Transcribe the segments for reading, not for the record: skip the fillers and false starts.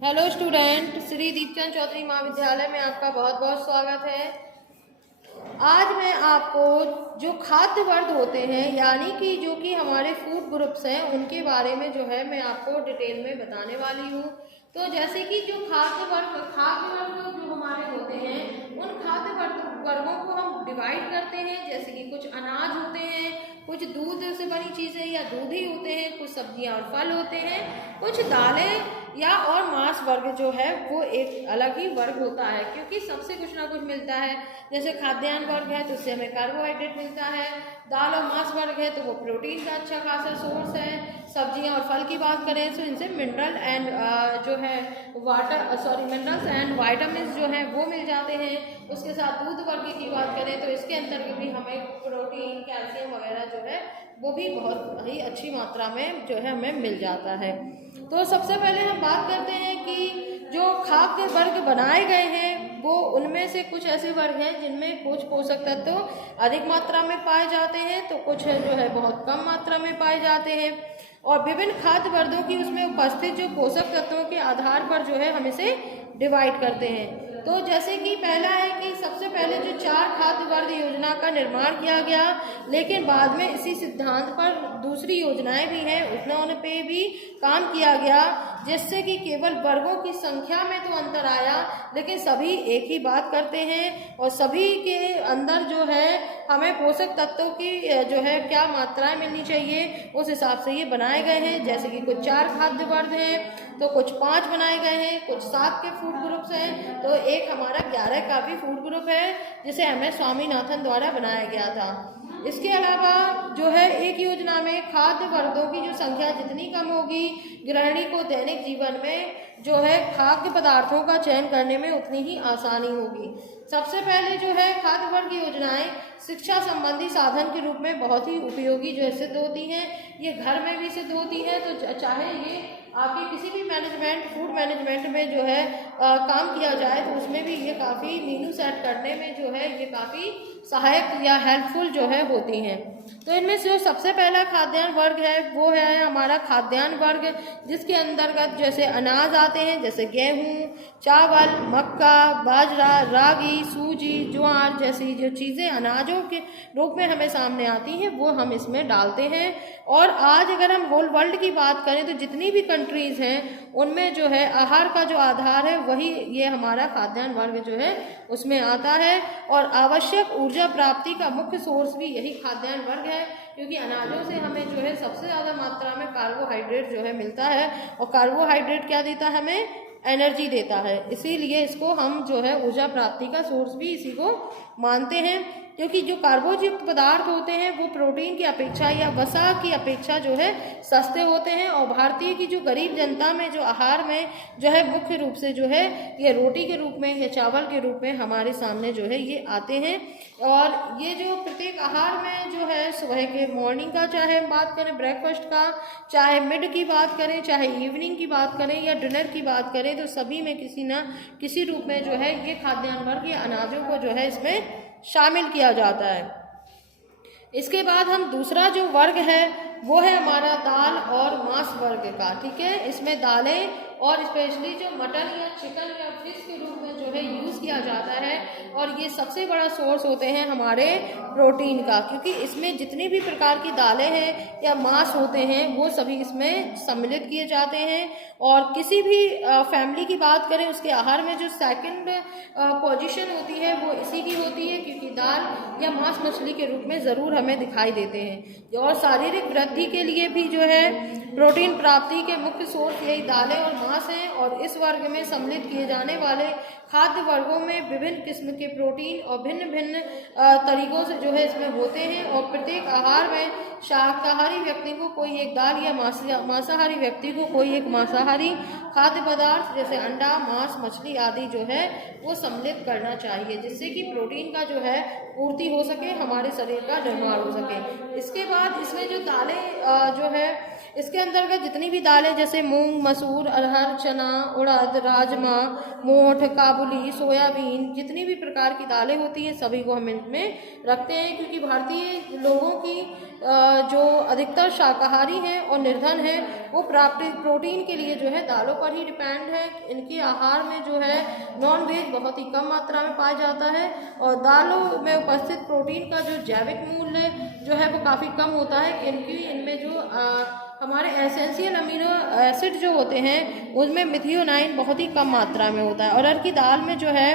Hello student, Shri Deepchand Chaudhary महाविद्यालय में आपका बहुत बहुत स्वागत है। आज मैं आपको जो खाद्य वर्ग होते हैं यानी कि जो कि हमारे फूड ग्रुप्स हैं उनके बारे में जो है मैं आपको डिटेल में बताने वाली हूँ। तो जैसे कि जो खाद्य वर्ग जो हमारे होते हैं उन वर्गों को हम डिवाइड करते हैं। जैसे कि कुछ अनाज होते हैं, कुछ दूध से बनी चीज़ें या दूध ही होते हैं, कुछ सब्जियां और फल होते हैं, कुछ दालें या और मांस वर्ग जो है वो एक अलग ही वर्ग होता है, क्योंकि सबसे कुछ ना कुछ मिलता है। जैसे खाद्यान्न वर्ग है तो उससे हमें कार्बोहाइड्रेट मिलता है, दाल और मांस वर्ग है तो वो प्रोटीन का अच्छा खासा सोर्स है, सब्जियां और फल की बात करें तो इनसे मिनरल एंड जो है मिनरल्स एंड वाइटामिन जो है वो मिल जाते हैं। उसके साथ दूध वर्ग की बात करें तो इसके अंदर भी हमें प्रोटीन, कैल्शियम वगैरह जो है वो भी बहुत ही अच्छी मात्रा में जो है हमें मिल जाता है। तो सबसे पहले हम बात करते हैं कि जो खाद्य वर्ग बनाए गए हैं वो उनमें से कुछ ऐसे वर्ग हैं जिनमें कुछ पोषक तत्व अधिक मात्रा में पाए जाते हैं तो कुछ जो है बहुत कम मात्रा में पाए जाते हैं, और विभिन्न खाद्य वर्गों की उसमें उपस्थित जो पोषक तत्वों के आधार पर जो है हम इसे डिवाइड करते हैं। तो जैसे कि पहला है कि सबसे पहले जो 4 खाद्य वर्ग योजना का निर्माण किया गया, लेकिन बाद में इसी सिद्धांत पर दूसरी योजनाएं भी हैं उन पे भी काम किया गया, जिससे कि केवल वर्गों की संख्या में तो अंतर आया लेकिन सभी एक ही बात करते हैं और सभी के अंदर जो है हमें पोषक तत्वों की जो है क्या मात्राएं मिलनी चाहिए उस हिसाब से ये बनाए गए हैं। जैसे कि कुछ 4 खाद्य वर्ग हैं तो कुछ 5 बनाए गए हैं, कुछ 7 के फूड ग्रुप्स हैं, तो एक हमारा 11 का भी फूड ग्रुप है जिसे MS स्वामीनाथन द्वारा बनाया गया था। इसके अलावा जो है एक योजना में खाद्य वर्गों की जो संख्या जितनी कम होगी, गृहिणी को दैनिक जीवन में जो है खाद्य पदार्थों का चयन करने में उतनी ही आसानी होगी। सबसे पहले जो है खाद्य वर्ग योजनाएं शिक्षा संबंधी साधन के रूप में बहुत ही उपयोगी जो सिद्ध होती हैं। ये घर में भी सिद्ध होती है, तो चाहे ये आपके किसी भी फूड मैनेजमेंट में जो है काम किया जाए तो उसमें भी ये काफ़ी मीनू सेट करने में जो है ये काफ़ी सहायक या हेल्पफुल जो है होती हैं। तो इनमें से जो सबसे पहला खाद्यान्न वर्ग है वो है हमारा खाद्यान्न वर्ग, जिसके अंतर्गत जैसे अनाज आते हैं जैसे गेहूं, चावल, मक्का, बाजरा, रागी, सूजी, ज्वार जैसी जो चीज़ें अनाजों के रूप में हमें सामने आती हैं वो हम इसमें डालते हैं। और आज अगर हम होल वर्ल्ड की बात करें तो जितनी भी कंट्रीज़ हैं उनमें जो है आहार का जो आधार है वही ये हमारा खाद्यान्न वर्ग जो है उसमें आता है, और आवश्यक ऊर्जा प्राप्ति का मुख्य सोर्स भी यही खाद्यान्न वर्ग है, क्योंकि अनाजों से हमें जो है सबसे ज़्यादा मात्रा में कार्बोहाइड्रेट जो है मिलता है, और कार्बोहाइड्रेट क्या देता है हमें, एनर्जी देता है। इसीलिए इसको हम जो है ऊर्जा प्राप्ति का सोर्स भी इसी को मानते हैं, क्योंकि जो कार्बोयुक्त पदार्थ होते हैं वो प्रोटीन की अपेक्षा या वसा की अपेक्षा जो है सस्ते होते हैं, और भारतीय की जो गरीब जनता में जो आहार में जो है मुख्य रूप से जो है ये रोटी के रूप में या चावल के रूप में हमारे सामने जो है ये आते हैं। और ये जो प्रत्येक आहार में जो है सुबह के मॉर्निंग का चाहे हम बात करें ब्रेकफास्ट का, चाहे मिड की बात करें, चाहे इवनिंग की बात करें या डिनर की बात करें, तो सभी में किसी न किसी रूप में जो है ये खाद्यान्न वर्ग या अनाजों को जो है इसमें शामिल किया जाता है। इसके बाद हम दूसरा जो वर्ग है वो है हमारा दाल और मांस वर्ग का। ठीक है, इसमें दालें और स्पेशली जो मटन या चिकन या फिश के रूप में जो है यूज़ किया जाता है, और ये सबसे बड़ा सोर्स होते हैं हमारे प्रोटीन का, क्योंकि इसमें जितनी भी प्रकार की दालें हैं या मांस होते हैं वो सभी इसमें सम्मिलित किए जाते हैं। और किसी भी फैमिली की बात करें उसके आहार में जो सेकंड पोजीशन होती है वो इसी की होती है, क्योंकि दाल या मांस मछली के रूप में ज़रूर हमें दिखाई देते हैं। और शारीरिक वृद्धि के लिए भी जो है प्रोटीन प्राप्ति के मुख्य सोर्स यही दालें और मांस हैं, और इस वर्ग में सम्मिलित किए जाने वाले खाद्य वर्गों में विभिन्न किस्म के प्रोटीन और भिन्न भिन्न तरीकों से जो है इसमें होते हैं, और प्रत्येक आहार में शाकाहारी व्यक्ति को कोई एक दाल या मांसाहारी व्यक्ति को कोई एक मांसाहारी खाद्य पदार्थ जैसे अंडा, मांस, मछली आदि जो है वो सम्मिलित करना चाहिए, जिससे कि प्रोटीन का जो है पूर्ति हो सके, हमारे शरीर का निर्माण हो सके। इसके बाद इसमें जो दालें जो है इसके अंतर्गत जितनी भी दालें जैसे मूंग, मसूर, अरहर, चना, उड़द, राजमा, मोठ, काबुली, सोयाबीन, जितनी भी प्रकार की दालें होती हैं सभी को हम इनमें रखते हैं, क्योंकि भारतीय लोगों की जो अधिकतर शाकाहारी हैं और निर्धन हैं वो प्रोटीन के लिए जो है दालों पर ही डिपेंड है। इनके आहार में जो है नॉन वेज बहुत ही कम मात्रा में पाया जाता है और दालों में उपस्थित प्रोटीन का जो जैविक मूल्य जो है वो काफ़ी कम होता है, क्योंकि इनमें जो हमारे एसेंशियल अमीनो एसिड जो होते हैं उनमें मिथियोनाइन बहुत ही कम मात्रा में होता है। और अरहर की दाल में जो है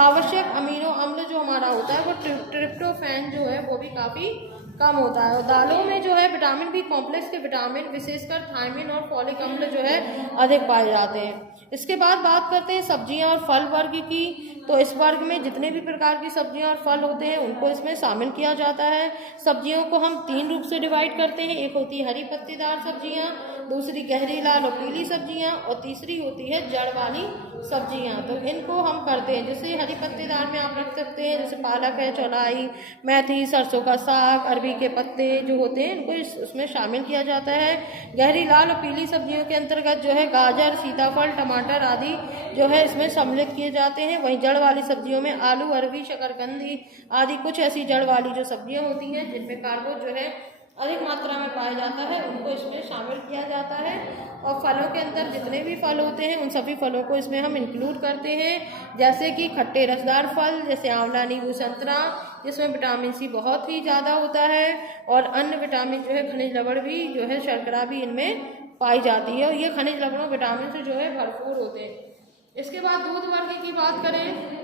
आवश्यक अमीनो अम्ल जो हमारा होता है वो ट्रिप्टोफैन जो है वो भी काफ़ी कम होता है। और दालों में जो है विटामिन बी कॉम्प्लेक्स के विटामिन विशेषकर थायमिन और फॉलिक अम्ल जो है अधिक पाए जाते हैं। इसके बाद बात करते हैं सब्जियां और फल वर्ग की। तो इस वर्ग में जितने भी प्रकार की सब्जियां और फल होते हैं उनको इसमें शामिल किया जाता है। सब्जियों को हम 3 रूप से डिवाइड करते हैं। एक होती है हरी पत्तेदार सब्जियां, दूसरी गहरी लाल और पीली सब्जियां और तीसरी होती है जड़ वाली सब्जियां। तो इनको हम करते हैं, जैसे हरी पत्तेदार में आप रख सकते हैं जैसे पालक है, चौलाई, मेथी, सरसों का साग, अरबी के पत्ते जो होते हैं इनको उसमें शामिल किया जाता है। गहरी लाल और पीली सब्जियों के अंतर्गत जो है गाजर, सीताफल, टमाटर आदि जो है इसमें सम्मिलित किए जाते हैं। वहीं जड़ वाली सब्जियों में आलू, अरबी, शकरकंदी आदि कुछ ऐसी जड़ वाली जो सब्जियां होती हैं जिनमें कार्बो जो है अधिक मात्रा में पाया जाता है उनको इसमें शामिल किया जाता है। और फलों के अंदर जितने भी फल होते हैं उन सभी फलों को इसमें हम इंक्लूड करते हैं, जैसे कि खट्टे रसदार फल जैसे आंवला, नींबू, संतरा जिसमें विटामिन सी बहुत ही ज़्यादा होता है और अन्य विटामिन जो है खनिज लवण भी जो है शर्करा भी इनमें पाई जाती है और ये खनिज लवणों विटामिन से जो है भरपूर होते हैं। इसके बाद दूध वर्ग की बात करें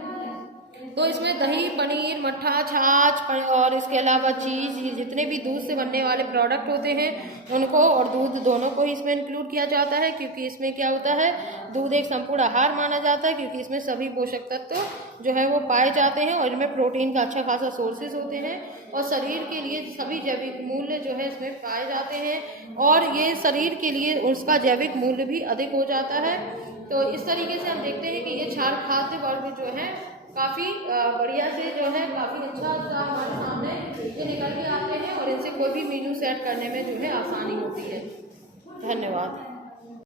तो इसमें दही, पनीर, मट्ठा, छाछ और इसके अलावा चीज़, जितने भी दूध से बनने वाले प्रोडक्ट होते हैं उनको और दूध दोनों को इसमें इंक्लूड किया जाता है, क्योंकि इसमें क्या होता है दूध एक संपूर्ण आहार माना जाता है, क्योंकि इसमें सभी पोषक तत्व जो है वो पाए जाते हैं और इनमें प्रोटीन का अच्छा खासा सोर्सेज होते हैं और शरीर के लिए सभी जैविक मूल्य जो है इसमें पाए जाते हैं और ये शरीर के लिए उसका जैविक मूल्य भी अधिक हो जाता है। तो इस तरीके से हम देखते हैं कि ये 4 खाद्य वर्ग जो है काफ़ी बढ़िया से जो है काफ़ी अच्छा हमारे सामने ये निकल के आते हैं और इनसे कोई भी मीनू सेट करने में जो है आसानी होती है। धन्यवाद।